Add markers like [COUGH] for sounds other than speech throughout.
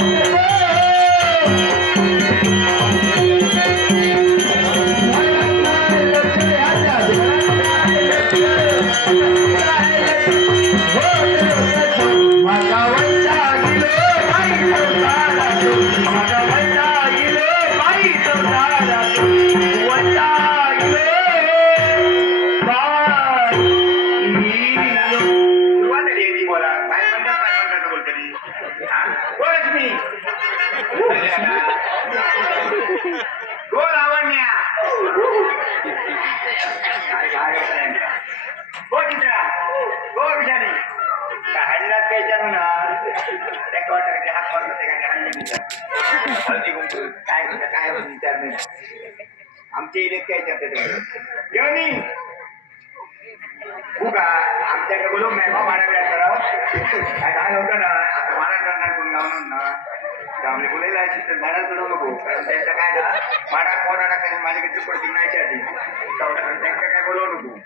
Amen. माडा कोणाला काही माझ्याकडे पडतील नाही आधी तेवढं त्यांचं काय बोलवू नको.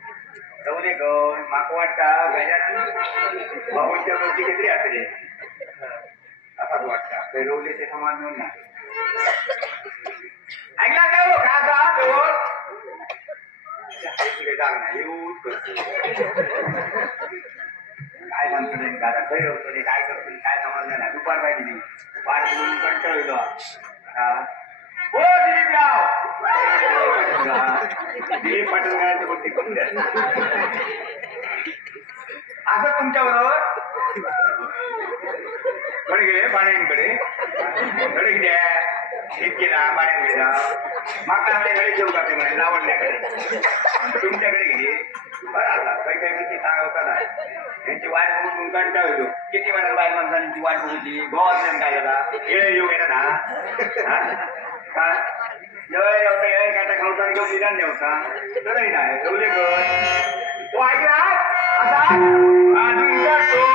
जाऊ दे ग माको वाटता गजात भाऊंच्या गोष्टी किती असते असाच वाटता. पेरवले ते समाज म्हणून ना ऐकला का हो? का जा दोन इकडे जाग नाही येऊच करतो काय सांगतो रे दादा? खैर होतो काय करतो काय समजलं नाही. दुपार पाहिजे दिली वाट बघून कंटाळलो हा. हो दिलीपराव. दिलीप पाटील गायचं गोष्टी करून द्या. असं तुमच्या बरोबर? कडे गेले बाण्यांकडे कडे द्या इतके गेला बाण्यांकडे जा. माका आपल्याकडे जेव का ते म्हणे लावण्याकडे. तुमच्याकडे गेले. बरं आता काही काही गोष्टी सांगवता ना त्यांची वाट बघून कंटाळ होतो किती वेळा बाय माणसांची वाट बघितली? गोवा काय झाला? येळ येऊ गेला ना? काय का? जवळ येवता येळे काटा खावता घेऊन निदान नेवता तसंही नाही ठेवले कर तो ऐकला आता! अजून जातो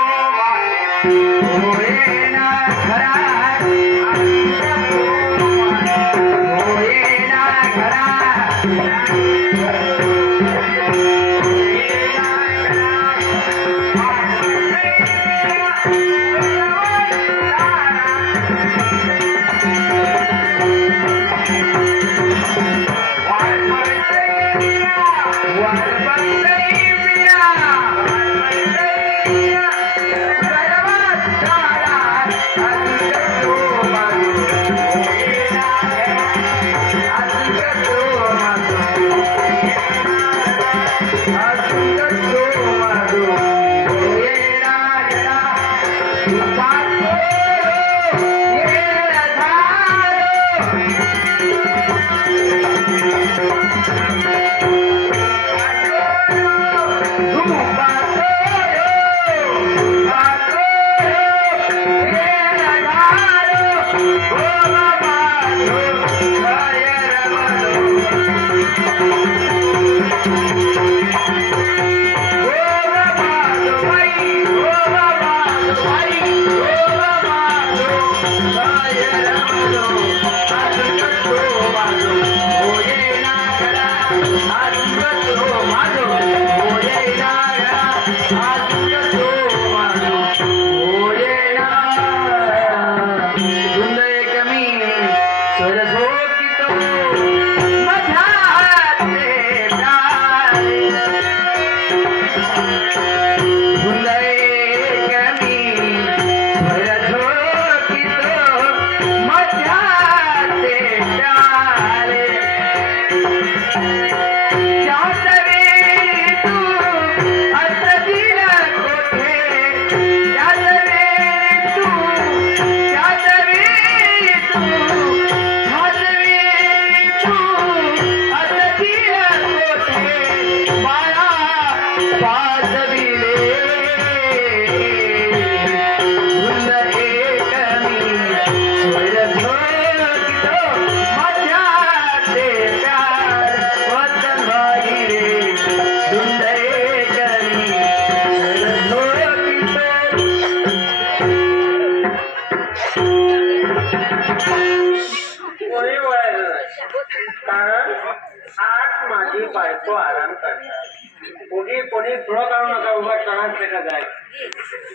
नका का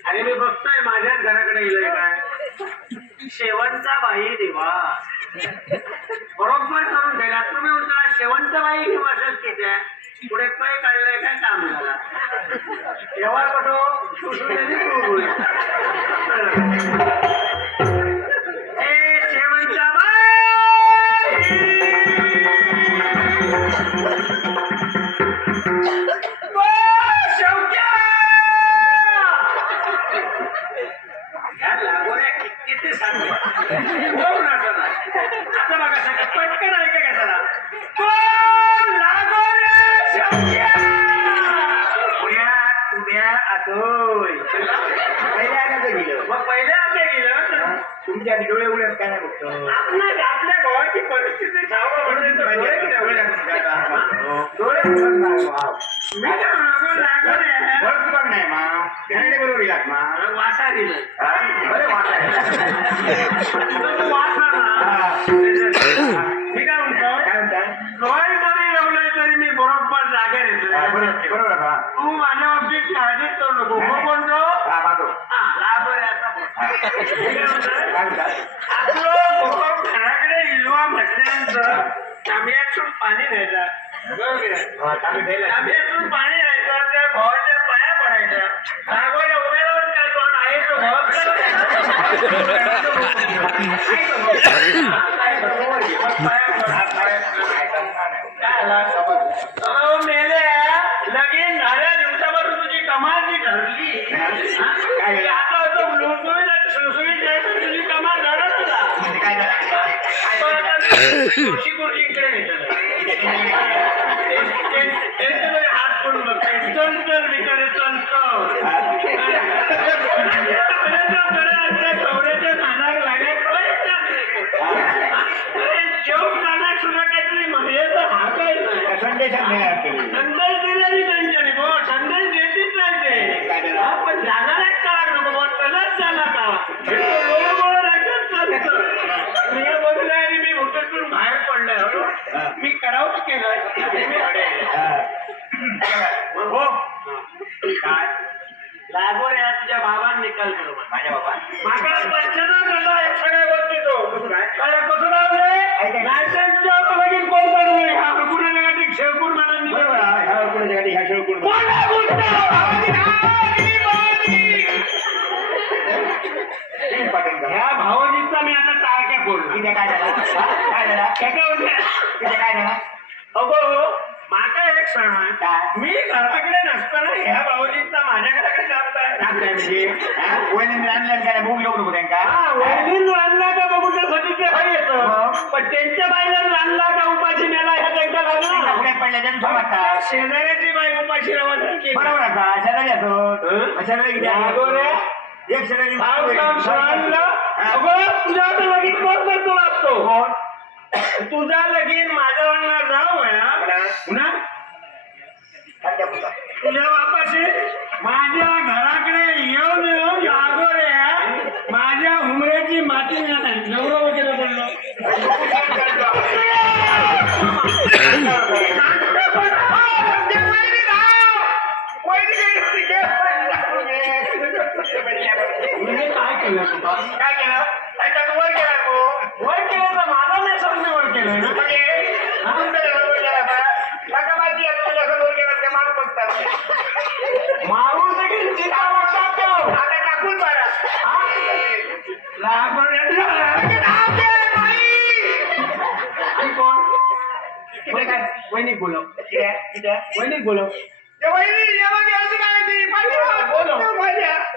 आणि मी बघतोय माझ्याच घराकडे गेलोय काय? शेवंता बाई देवा. बरोबर करून ठेवला. तुम्ही म्हणता शेवंत बाई निवासच किती पुढे पै काढलंय काय काम झाला तेव्हा कसो सुसुलेली तुमच्या डोळे उघडत काय नाही बघतो आपल्या आपल्या गावाची परिस्थिती सांगा म्हणजे तर डोळे किती उघडे असतात? डोळे उघडत नाही वाव. मी काय म्हणालो, लागोऱ्या. बरं बघ नाही मा घराडे बरोबर मा वासा दिलं हा? बरं वाटायला तुझं तू वासा ना [LAUGHS] हा. मी काय म्हणतो काय म्हणतात डोळे जरी लावले तरी मी बरोबर जागा हा, बरोबर येतो बरोबर आहे, हा. तू माझ्या बाबतीत काळजीच करू नको. हो बोलतो? हा बाजू हा लागोऱ्याचा बोल. मी काय म्हणतो? काय म्हणतात? आपलं गोपाळ घराकडे इलवा म्हटल्यानंतर तांब्यातून पाणी न्यायचं बरोबर आहे? हा, तांबे ठेवले. तांब्यातून पाणी न्यायचं त्या भावाच्या पाया पडायचं लागोऱ्या उभ्या राहून काय कोण आहे तो भाव [LAUGHS] काय मेले. लगीन झाल्या दिवसापासून तुझी कमाल जी? आता तो जायचं तुझी कमाल झालं? पण खुर्ची खुर्ची इकडे नेतात. हात करून बघते कवड्याच्या लागायचं सुद्धा काहीतरी हा काय. संदेश दिलेली त्यांच्याने हो संदेश देतीच नाही हा, पण जाणारच का चलाच झाला का बरोबर. मी बघलंय आणि मी होटेलतून बाहेर पडलोय हो. मी करावंच काय? या तुझ्या बाबांनी निकाल. माझ्या बाबा. मागा पंचनाम झाला या सगळ्या गोष्टी तो. काय कसं लावले लायसन्सच्या लगीन कोण काढू नये हा कुठे negative शेवपूर मनांनी बरोबर आहे. ह्या कुणाच्या काय झालं? काय झालं त्याच्या तिथे काय झालं अगो माका एक सण आहे? मी घराकडे नसताना ह्या भावजींचा माझ्या घराकडे काय काम काय म्हणजे हा? आणलं काय भूक येऊ नको त्यांका वैदिन आणला का बघूच्यासाठी ते भाई येतं? पण त्यांच्या बाईला आणला का उपाशी मेला ह्या त्यांच्या त्यांच्या लागला पुढे पडल्या समजतात शेजाऱ्याची बाई उपाशी रवासारखी बरोबर आहे का शेजारी असो? शेजारी किती. आहे? एक शेजारी भाव काम सोडलं हा. अगं तुझ्या लगीन कोण करतो लागतो कोण? तुझा लगीन माझ्या वांगणार जाऊ आहे कोणा? पुन्हा. तुझ्या बापाशी माझ्या घराकडे येऊन येऊन लागो रे माझ्या उमऱ्याची माती नाही नवरा वगैरे बोललो [LAUGHS] [LAUGHS] केलं तुला काय केलं? त्याच्यात वर गेला तो. वर केलं तर माझा नाही समजा वर केलं ना म्हणजे, तुमचं जेव्हा वर गेला होता, काका माहिती आहे, तुमच्या असं वर गेला ते मारून बघतात. मारून देखील तिला वाटतात तो. आता टाकून मारा. लागून आणि कोण इथे काय? वैनिक बोलव इथे आहे, इथे आहे. वैनिक बोलव ते वहिनी, ये बघ, याचं काय ते, पाठीमागं. बोलो. ते माझ्या. बोलव ये वहिनी, ये वहिनी, बोलव,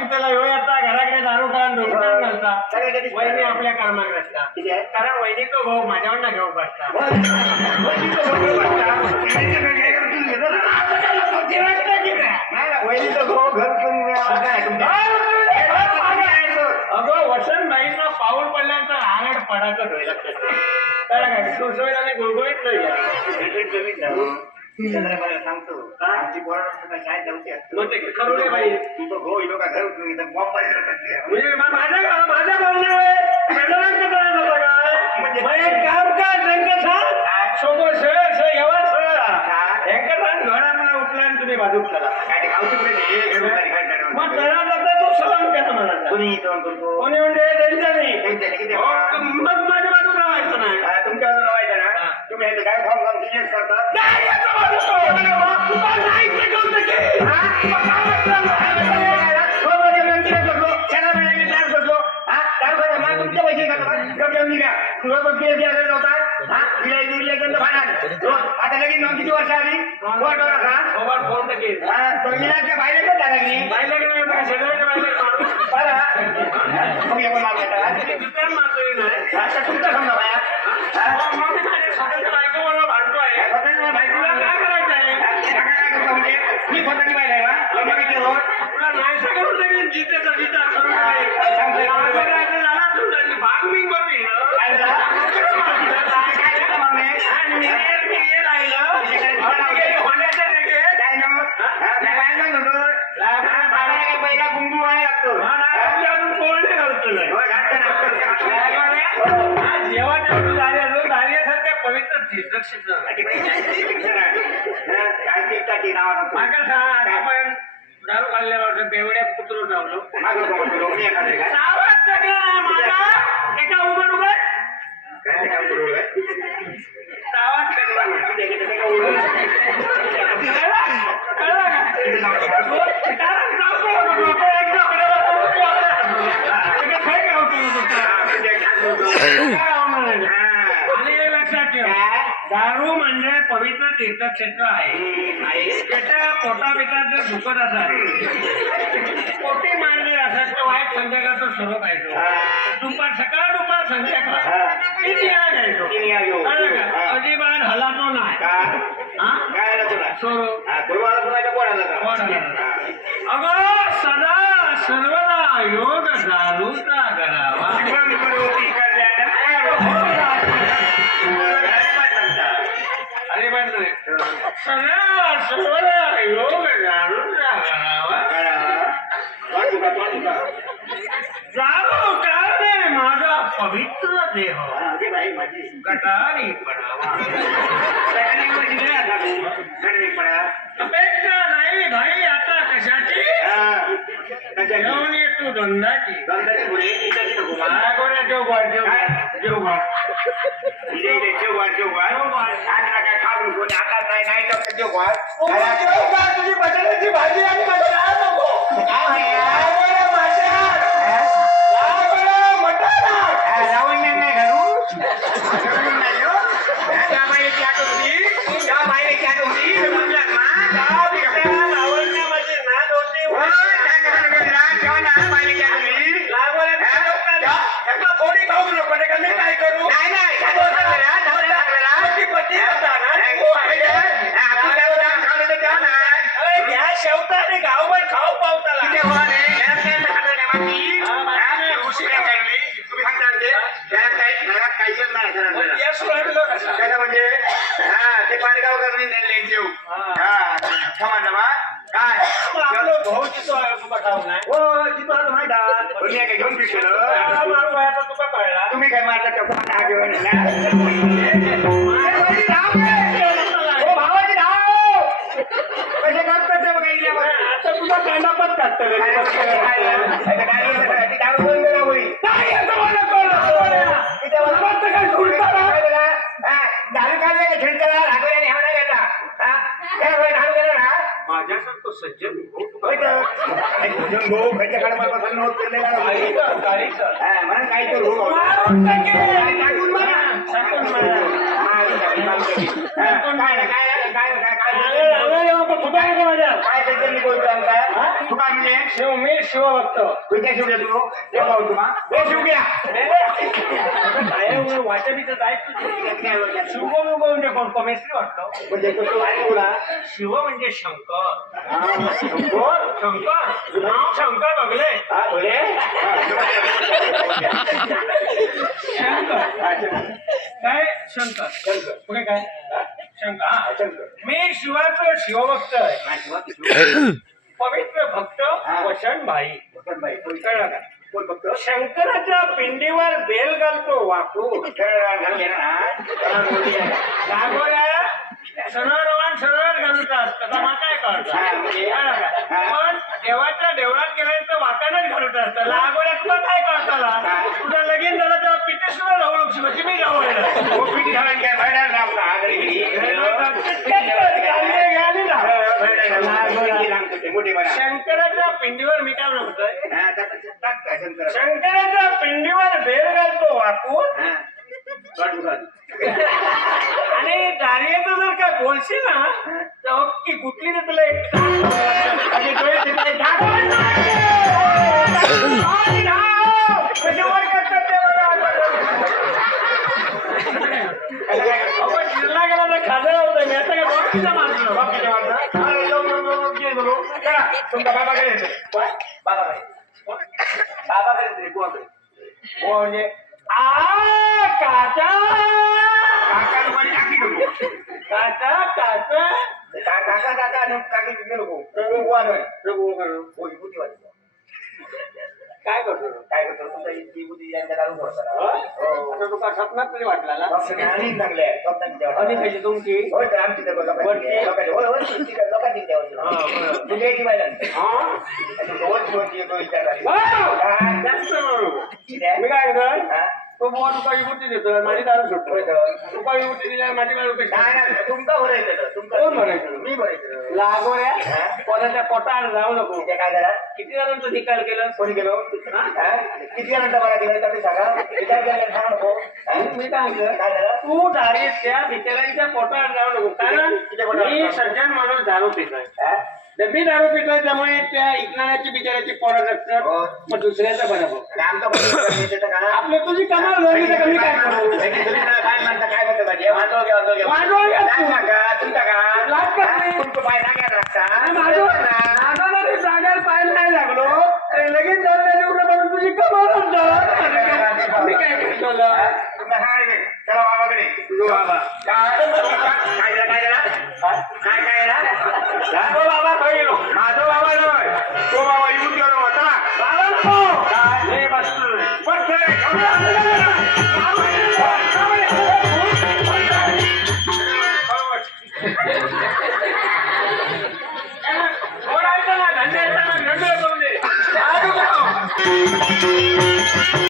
सांगतेला ह्यो आता घराकडे दारू कारण डोक्यात घालता सगळे कधी- वहिनी आपल्या कर्मात असता किती आहे? कारण तो भाऊ माझ्यावर ना घेऊ बसता वहिनी तो भाऊ बसला. वहिनीचं वहिनीचं भाऊ घर करून? अगं पाऊल पडल्यानंतर आरड पडाकच होईल लक्षात ठेव. त्याला काय आणि गुळगुळीत नाही. [LAUGHS] सांगतो आमची जाऊची बाई तू तो गो इलो का घर बॉम्ब म्हणजे माझ्या माझ्या म्हणजे- एक काम कर त्यांचं सोबत सळ सळ येवा सळ घरात उठला आणि तुम्ही बाजू उठला काय गावची मग तो सलाम केला मला कोणी कोणी म्हणजे त्यांच्या मग माझ्या बाजू राहायचं नाही हा, तुमच्यावर लावायचं ना हा. तुम्ही ह्याचं काय फॉर्म फॉर्म सिलेक्ट करतात नाही, याचा बाजू तो. अरे वा, तुला नाही शिकवलं की? हा? मग काय म्हटलं? आता लगेच नोंद किती वर्ष आली मोबाईल फोन टाकेल. बाहेर बाईला की नाही, आता शेजारच्या बाईला मारू. दुसऱ्याला मारतोय नाही. तुमचा समजा बाया मग मग मी माझ्या स्वतःच्या बायकोबरोबर भांडतोय. तुला काय करायचं आहे? मी स्वतःची बाहेर आहे का लग्न किती होत तुला नाही सांगत लगेच जितेचा लावलो मागं नको बोलू, मी एखादं काय? माझा एका उघड उघड काय ते काय बोलू काय? आवाज चढला ना. ते किती ते काय बोलू? कळलं? कळलं का? तो कारण जाऊ नको नको, एकदा आपल्याला जाऊ नको. इकडे काय काय होतं नको. हा, म्हणजे काय बोलतो? काय होणार नाही. हा. आणि हे लक्षात ठेव काय? दारू म्हणजे पवित्र तीर्थक्षेत्र आहे. त्याच्या पोटा बिटात जर दुखत असाल पोटी मारली असेल तर वाईट संध्याकाळचं तो हा. दुपार सकाळ दुपार संध्याकाळ. किती घ्यायचो. अजिबात हलातो नाही? हा. अगं सदा सर्वदा योग दारूचा करावा सदा सर्वदा योग वाटू का? दारू कारणे माझा पवित्र देह. गटारी पडावा नाही. अपेक्षा भाई आता कशाची? घेऊन ये तू धंदाची दंडाची पुढे, इथं काय? इथे इथे जेवण, जेवण. आज नका खाऊ, कोणी नाही, नाही तर जेवण. तुझी बटाट्याची भाजी आणि नको काय नाही घालू? नाही हो. त्या होती, त्या बाईची आठ होती, मारून टाकेल. हा, काय काय काय काय. काय त्याच्यात मी बोलतो आमचा? हा? तू काय म्हणजे शिव मी शिव बघतो कुठल्या शिवड्या तू हे? भाऊ तुम्हा हे? काय काय बोलतात? शिव म्हणजे कोण? कमेस्ट्री वाटतो. म्हणजे तो तो आहे तुला? शिव म्हणजे शंकर. हा, शंकर? नाव शंकर बघले. हा, बोले? हा, शंकर शंकर. शंकर. पुढे काय? शंकर. हा. हा, शंकर. मी शिवाचं शिवभक्त आहे. हा. पवित्र भक्त हा. कळलं का कोण बघतो शंकराच्या पिंडीवर बेल घालतो वाकू कळतं हा, म्हणजे? कळलं का? हा. पण देवाच्या देवळात गेलं तर वाकानच घालत असतं लागोल्या तुला काय कळताला हा. तुझं लगीन झालं तेव्हा पिठे सुद्धा राहू म्हणजे मी जाऊ हो, पिठी घालून घ्या, बाहेर शंकराच्या पिंडीवर मी काय म्हणतोय? हा, का शंकराच्या पिंडीवर बेल घालतो वाकून. हा. आणि दारियाचं जर काय बोलशील ना तर अख्खी कुठली तर तुला एक. 말아봐요. 말아봐야 뭐 하면 뭐니? 아, 가자! 가자, 이번에 깎이려고. 가자, 가자! 가자, 가자, 가자, 깎이려고. 그리고 뭐하는? 그리고 뭐하는? 뭐, 이분이 왔지. काय करतो काय करतो तुमचा इतकी बुद्धी यांच्या दारू हो. तुका स्वप्नात तरी वाटला ना आणि चांगले आहे. स्वप्नात तुमची होय, तर आमची तर लोकांची होय, होय, हा. तुझ्या. हा रोज रोज येतो विचार! काय? जास्त आहे? मी काय करतो हा? तो बुवा तुका विभूती देतो माझी दारू सुटतो. तुका विभूती दिल्यावर माझी नाही, तुमचा भरायचं तुमचा. कोण भरायचं? मी भरायचं लागोया हा? कोणाच्या पोटावर जाऊ नको ते काय करा किती जणांचं निकाल केलं कोणी गेलो हा? हा? किती जणांचा मला दिला ते सांगा विचार केला सांगा नको हा? मी काय म्हणतो काय झालं तू दारी त्या बिचाऱ्यांच्या पोटावर जाऊ नको कारण तिच्या पोटावर मी. सज्जन माणूस दारू पितोय हा? मी दारू पितोय त्यामुळे त्या इकणाऱ्याची बिचाऱ्याची पोरं जगतात हो. मग दुसऱ्याचं आणि का? आपलं तुझी कमाल झाली तर कमी काय करू काय काय माझे लागतात पाय आणि माझं माझं जरी जागायला पाहायला नाही लागलो तरी लगेच जाऊन त्याच्या म्हणून तुझी कमाल काय करतो तुमचा काय बाबाकडे तुझं बाबा काय काय काय झालं? काय काय झालं? हा?